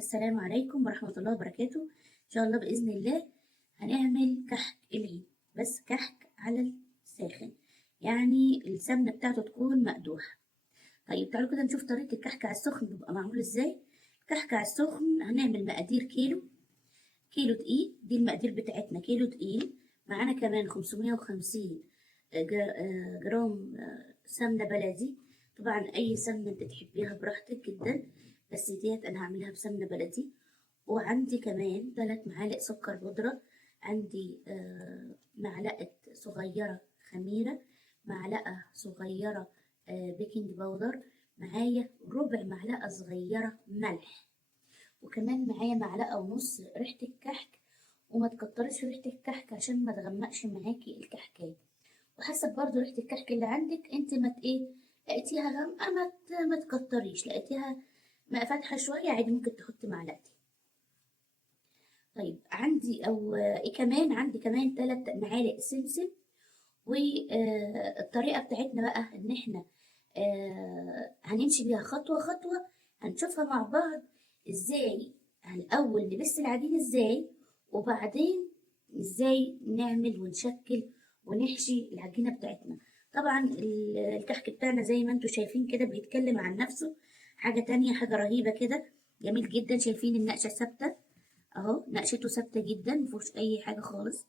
السلام عليكم ورحمة الله وبركاته. إن شاء الله بإذن الله هنعمل كحك العيد، بس كحك على الساخن، يعني السمنة بتاعته تكون مقدوحة. طيب تعالوا كده نشوف طريقة الكحك على السخن بيبقى معمول إزاي. الكحك على السخن هنعمل مقادير كيلو دقيق، دي المقادير بتاعتنا، كيلو دقيق معانا كمان 550 جرام سمنة بلدي. طبعا أي سمنة أنت تحبيها براحتك جدا، بس ديت أنا هعملها بسمنة بلدي. وعندي كمان 3 معالق سكر بودرة، عندي معلقة صغيرة خميرة، معلقة صغيرة بيكنج باودر، معايا ربع معلقة صغيرة ملح، وكمان معايا معلقة ونص ريحة الكحك. وما تكترش ريحة الكحك عشان ما تغمقش معاكي الكحكاية، وحسب برضو ريحة الكحك اللي عندك انت ما لقيتيها غامقة ما تكتريش، لقيتيها ما فاتحة شوية عادي ممكن تحطي معلقتين. طيب عندي كمان عندي كمان 3 معالق سمسم. والطريقة بتاعتنا بقى ان احنا هنمشي بيها خطوة خطوة، هنشوفها مع بعض ازاي. الأول نبس العجين ازاي، وبعدين ازاي نعمل ونشكل ونحشي العجينة بتاعتنا. طبعا الكحك بتاعنا زي ما انتوا شايفين كده بيتكلم عن نفسه، حاجة تانية حاجة رهيبة كده، جميل جدا. شايفين النقشة ثابتة اهو، نقشته ثابتة جدا مفيهوش اي حاجة خالص،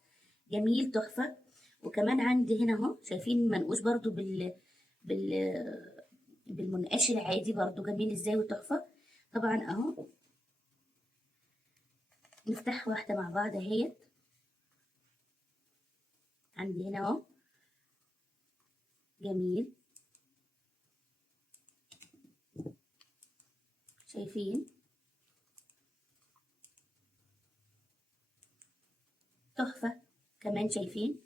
جميل تحفة. وكمان عندي هنا اهو شايفين منقوش برضو بال بالمنقاش العادي، برضو جميل ازاي وتحفة. طبعا اهو نفتح واحدة مع بعض اهيت، عندي هنا اهو جميل، شايفين تحفة. كمان شايفين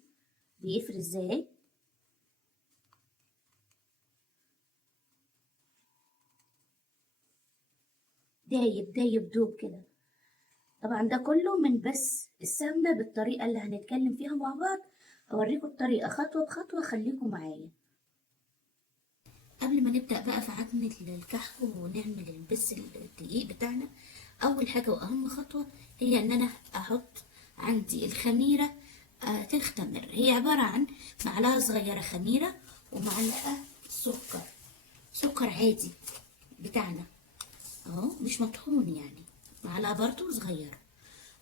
بيفرز ازاي، دايب دوب كده. طبعا ده كله من بس السمنة بالطريقة اللي هنتكلم فيها مع بعض. هوريكم الطريقة خطوة بخطوة، خليكم معايا. قبل ما نبدأ بقى في عجن الكحك ونعمل بس الدقيق بتاعنا، أول حاجة وأهم خطوة هي إن أنا أحط عندي الخميرة تختمر. هي عبارة عن معلقة صغيرة خميرة ومعلقة سكر عادي بتاعنا اهو، مش مطحون يعني، معلقة برضو صغيرة.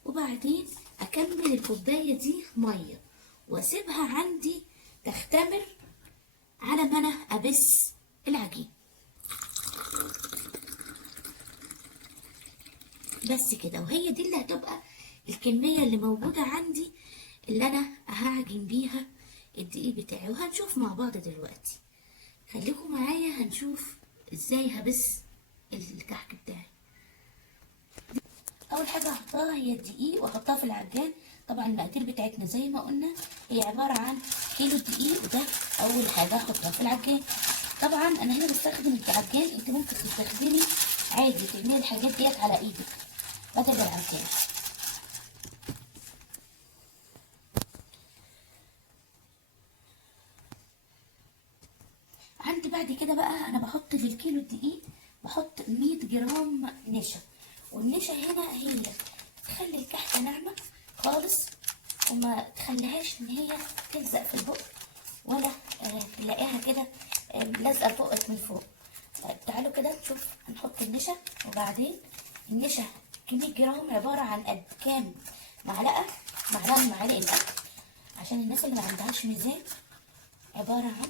وبعدين أكمل الكوباية دي مية وأسيبها عندي تختمر على ما أنا أبس العجين. بس كده، وهي دي اللي هتبقى الكمية اللي موجودة عندي اللي أنا هعجن بيها الدقيق بتاعي، وهنشوف مع بعض دلوقتي. خليكم معايا هنشوف ازاي هبس الكحك بتاعي. اول حاجه هحطها هي الدقيق واحطها في العجان. طبعا المقادير بتاعتنا زي ما قلنا هي عباره عن كيلو دقيق، ده اول حاجه هحطها في العجان. طبعا انا هنا بستخدم العجان، انت ممكن تستخدمي عادي تعملي الحاجات ديت على ايدك بدل العجان. عندي بعد كده بقى انا بحط في الكيلو الدقيق بحط 100 جرام نشا، والنشا هنا هي تخلي الكحكه ناعمه خالص، وما تخليهاش ان هي تلزق في البق، ولا تلاقيها كده لازقه في بقك من فوق. تعالوا كده نشوف. هنحط النشا، وبعدين النشا كمية جرام عبارة عن قد كام؟ معلقة من معالق الأكل، عشان الناس اللي ما عندهاش ميزان. عبارة عن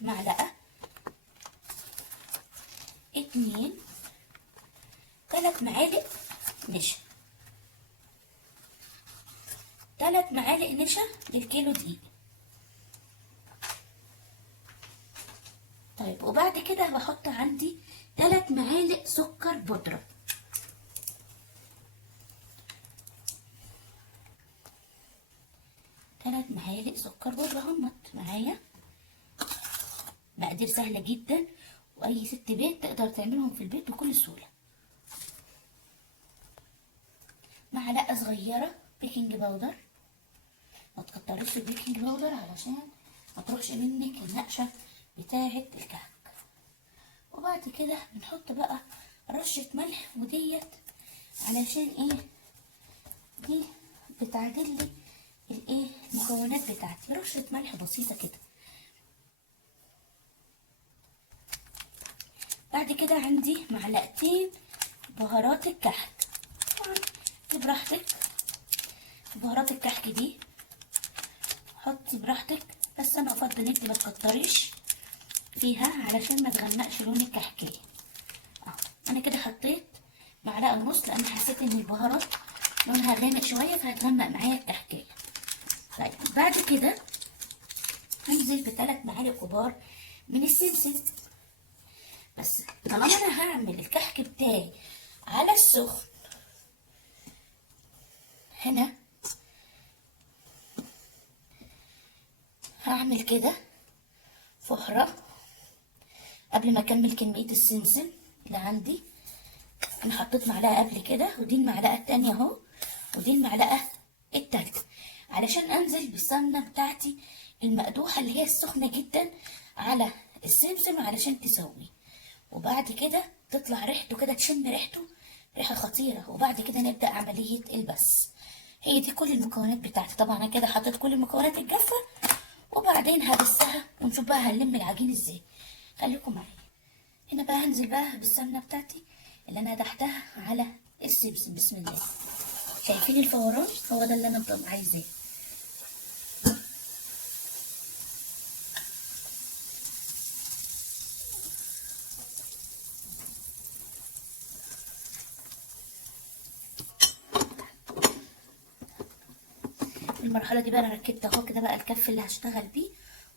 معلقة، 3 معالق نشا، 3 معالق نشا للكيلو دقيق. طيب وبعد كده بحط عندي 3 معالق سكر بودرة، 3 معالق سكر بودرة همت معايا. مقادير سهلة جدا، واي ست بيت تقدر تعملهم في البيت بكل سهولة. معلقة صغيرة بيكنج باودر، ما تكتريش البيكنج باودر علشان ما تروحش منك النقشة بتاعة الكحك. وبعد كده بنحط بقى رشة ملح، وديت علشان ايه؟ دي بتعادل لي الايه المكونات بتاعتي. رشة ملح بسيطة كده. بعد كده عندي معلقتين بهارات الكحك. طبعا براحتك، بهارات الكحك دي حطي براحتك، بس انا افضل انتي ما تكتريش فيها علشان ما تغمقش لون الكحكية. انا كده حطيت معلقة ونص لان حسيت ان البهارات لونها غامق شوية فهتغمق معايا الكحكية. طيب بعد كده هنزل ب3 معالق كبار من السمسم. بس طالما انا هعمل الكحك بتاعي على السخن، هنا هعمل كده فهرة قبل ما اكمل كمية السمسم اللي عندي. انا حطيت معلقة قبل كده، ودي المعلقة التانية اهو، ودي المعلقة التالتة، علشان انزل بالسمنة بتاعتي المقدوحة اللي هي السخنة جدا على السمسم علشان تسوي. وبعد كده تطلع ريحته كده، تشم ريحته ريحة خطيرة. وبعد كده نبدأ عملية البس. هي دي كل المكونات بتاعتي. طبعا انا كده حطيت كل المكونات الجافة، وبعدين هبسها ونشوف بقى هنلم العجين ازاي. خليكم معايا. هنا بقى هنزل بقى بالسمنة بتاعتي اللي انا دحتها على السمسم. بسم الله. شايفين الفوران؟ هو ده اللي انا عايزاه. في المرحله دي بقى انا ركبت اهو كده بقى الكف اللي هشتغل بيه،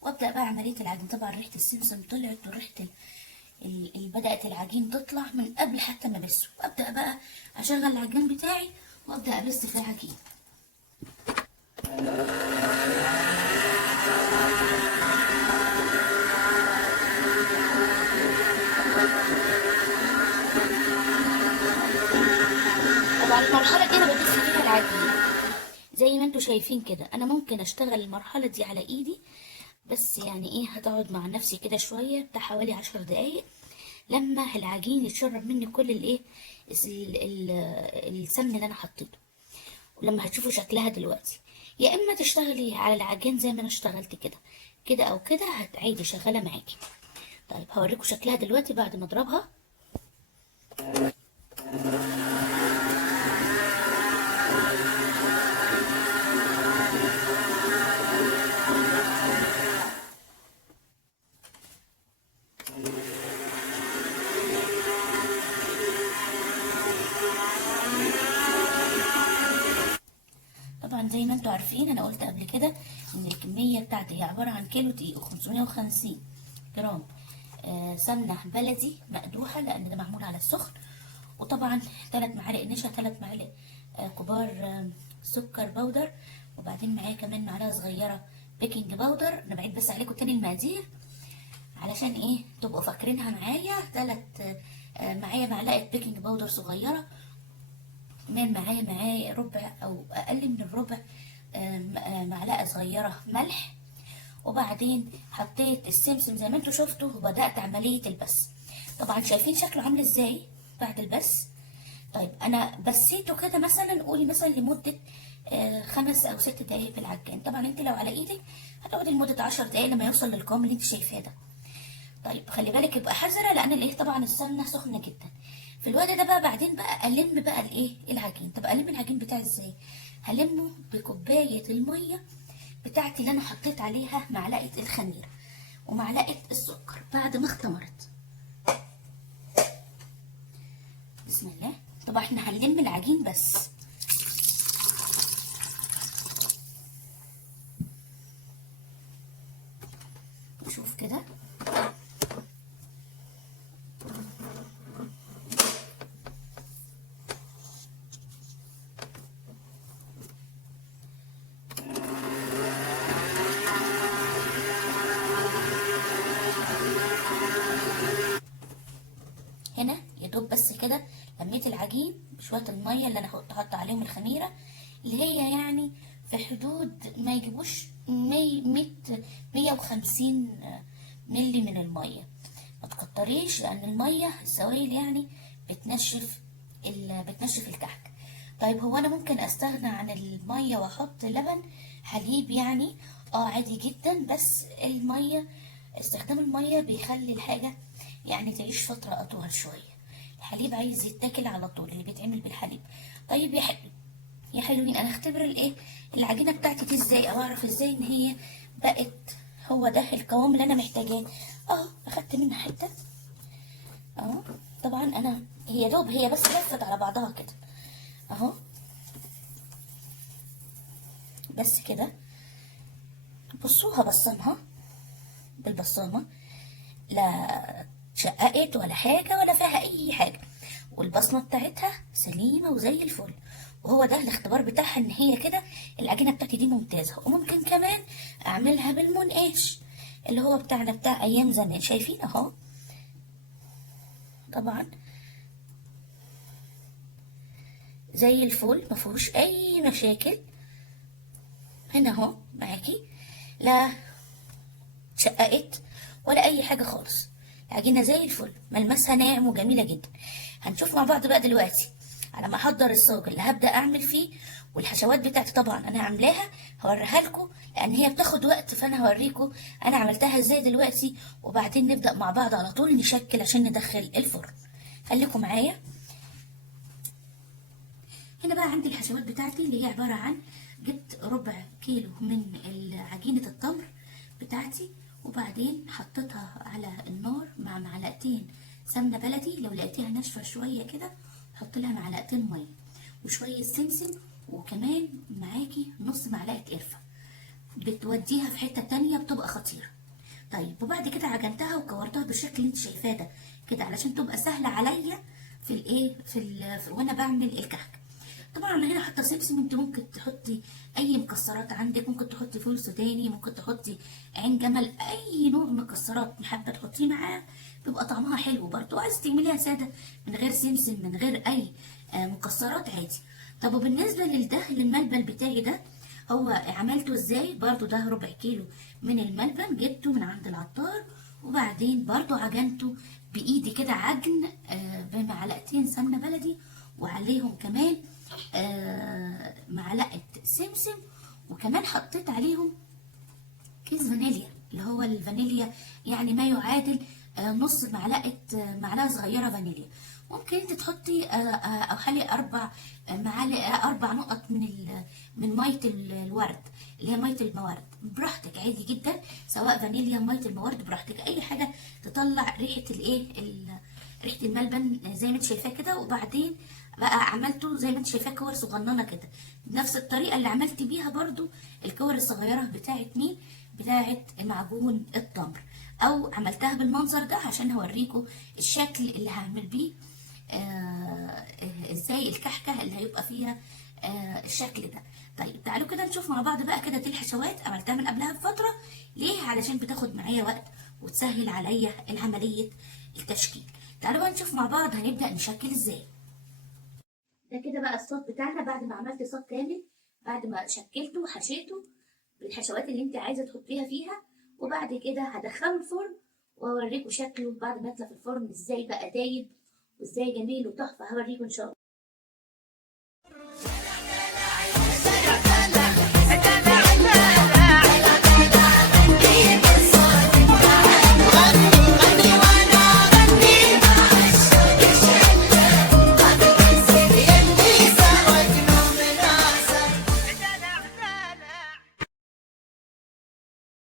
وابدا بقى عمليه العجين. طبعا ريحه السمسم طلعت، وريحه بدات العجين تطلع من قبل حتى ما ابسه. وابدا بقى اشغل العجين بتاعي وابدا ابس في العجين. طبعا المرحله دي انا ببس فيها العجين زي ما انتوا شايفين كده. انا ممكن اشتغل المرحله دي على ايدي، بس يعني ايه، هتقعد مع نفسي كده شويه بتاع حوالي 10 دقايق لما العجين يتشرب مني كل الايه السمن اللي انا حطيته. ولما هتشوفوا شكلها دلوقتي، يا اما تشتغلي على العجين زي ما انا اشتغلت كده كده او كده، هتعيدي شغاله معاكي. طيب هوريكم شكلها دلوقتي بعد ما اضربها. طبعا زي ما انتوا عارفين انا قلت قبل كده ان الكميه بتاعتي هي عباره عن كيلو دقيق و550 جرام سمنه بلدي مقدوحه لان ده معمول على السخن. وطبعا 3 معالق نشا، 3 معالق كبار سكر بودر، وبعدين معايا كمان معلقه صغيره بيكنج باودر. انا بعيد بس عليكم تاني المقادير علشان ايه تبقوا فاكرينها معايا. 3 معايا معلقه بيكنج باودر صغيره، كمان معايا ربع او اقل من الربع معلقه صغيره ملح. وبعدين حطيت السمسم زي ما انتوا شفتوا، وبدات عمليه البس. طبعا شايفين شكله عامل ازاي بعد البس. طيب انا بسيته كده مثلا، قولي مثلا لمده 5 أو 6 دقايق في العجان. طبعا انت لو على ايدك هتقعدي لمده 10 دقايق لما يوصل للقوام اللي انت شايفاه ده. طيب خلي بالك، يبقى حذره لان الايه طبعا السمنه سخنه جدا. في الوقت ده بقى بعدين بقى الم بقى الايه العجين. طب الم العجين بتاعي ازاي؟ هلمه بكوبايه الميه بتاعتي اللي انا حطيت عليها معلقه الخميره ومعلقه السكر بعد ما اختمرت. بسم الله. طبعا احنا هنلم العجين بس. نشوف كده. هنا يا دوب بس كده لميت العجين بشويه الميه اللي انا حط عليهم الخميره، اللي هي يعني في حدود ما يجيبوش 150 ملي من الميه. ما تكتريش لان الميه السوائل يعني بتنشف الكحك. طيب هو انا ممكن استغنى عن الميه واحط لبن حليب يعني؟ اه عادي جدا، بس الميه، استخدام الميه بيخلي الحاجه يعني تعيش فتره اطول شويه. الحليب عايز يتاكل على طول، اللي بيتعمل بالحليب. طيب يا حلوين، انا اختبر الايه العجينه بتاعتي دي ازاي، او اعرف ازاي ان هي بقت هو ده القوام اللي انا محتاجاه. اخدت منها حته اهو. طبعا انا هي دوب هي بس لفت على بعضها كده اهو، بس كده. بصوا هبصمها بالبصامة، لا شققت ولا حاجة ولا فيها أي حاجة، والبصمة بتاعتها سليمة وزي الفل. وهو ده الاختبار بتاعها، إن هي كده العجينة بتاعتي دي ممتازة. وممكن كمان أعملها بالمنقاش اللي هو بتاعنا بتاع أيام زمان، شايفين أهو. طبعا زي الفل مفيهوش أي مشاكل. هنا أهو معاكي، لا شققت ولا اي حاجه خالص، العجينه زي الفل، ملمسها ناعم وجميله جدا. هنشوف مع بعض بقى دلوقتي على ما احضر الصاج اللي هبدا اعمل فيه. والحشوات بتاعتي طبعا انا عاملاها، هوريها لكم لان هي بتاخد وقت، فانا هوريكم انا عملتها ازاي دلوقتي، وبعدين نبدا مع بعض على طول نشكل عشان ندخل الفرن. خليكم معايا. هنا بقى عندي الحشوات بتاعتي اللي هي عبارة عن، جبت ربع كيلو من عجينة التمر بتاعتي، وبعدين حطيتها على النار مع معلقتين سمنة بلدي، لو لقيتيها ناشفة شوية كده حط لها معلقتين مية وشوية سمسم، وكمان معاكي نص معلقة قرفة، بتوديها في حتة تانية بتبقى خطيرة. طيب وبعد كده عجنتها وكورتها بالشكل اللي انت شايفاه ده كده، علشان تبقى سهلة عليا في الايه وانا بعمل الكحك. طبعا انا هنا حاطه سمسم، انت ممكن تحطي اي مكسرات عندك، ممكن تحطي فول سوداني، ممكن تحطي عين جمل، اي نوع مكسرات حابه تحطيه معاه بيبقى طعمها حلو برضه. عايزه تعمليها ساده من غير سمسم من غير اي مكسرات عادي. طب وبالنسبه للملبن بتاعي ده، هو عملته ازاي برضو؟ ده ربع كيلو من الملبن جبته من عند العطار، وبعدين برضو عجنته بايدي كده عجن بمعلقتين سمنه بلدي، وعليهم كمان معلقه سمسم، وكمان حطيت عليهم كيس فانيليا، اللي هو الفانيليا يعني ما يعادل نص معلقة معلقة صغيرة فانيليا. ممكن انت تحطي او حوالي 4 معالق، 4 نقط من مية الورد اللي هي مية الموارد، براحتك عادي جدا، سواء فانيليا مية الموارد براحتك، اي حاجة تطلع ريحة ريحة الملبن زي ما انت شايفاه كده. وبعدين بقى عملته زي ما انت شايفاه كور صغننه كده، بنفس الطريقه اللي عملت بيها برضو الكور الصغيره بتاعت مين، بتاعت معجون التمر، او عملتها بالمنظر ده عشان هوريكم الشكل اللي هعمل بيه ازاي الكحكه اللي هيبقى فيها الشكل ده. طيب تعالوا كده نشوف مع بعض بقى كده. دي الحشوات عملتها من قبلها بفتره، ليه؟ علشان بتاخد معايا وقت وتسهل عليا العمليه التشكيل. تعالوا بقى نشوف مع بعض هنبدا نشكل ازاي. ده كده بقى الصوص بتاعنا بعد ما عملت صوص كامل، بعد ما شكلته وحشيته بالحشوات اللي انت عايزه تحطيها فيها. وبعد كده هدخله الفرن واوريكم شكله بعد ما يطلع في الفرن ازاي بقى دايب وازاي جميل وتحفه، هوريكم ان شاء الله.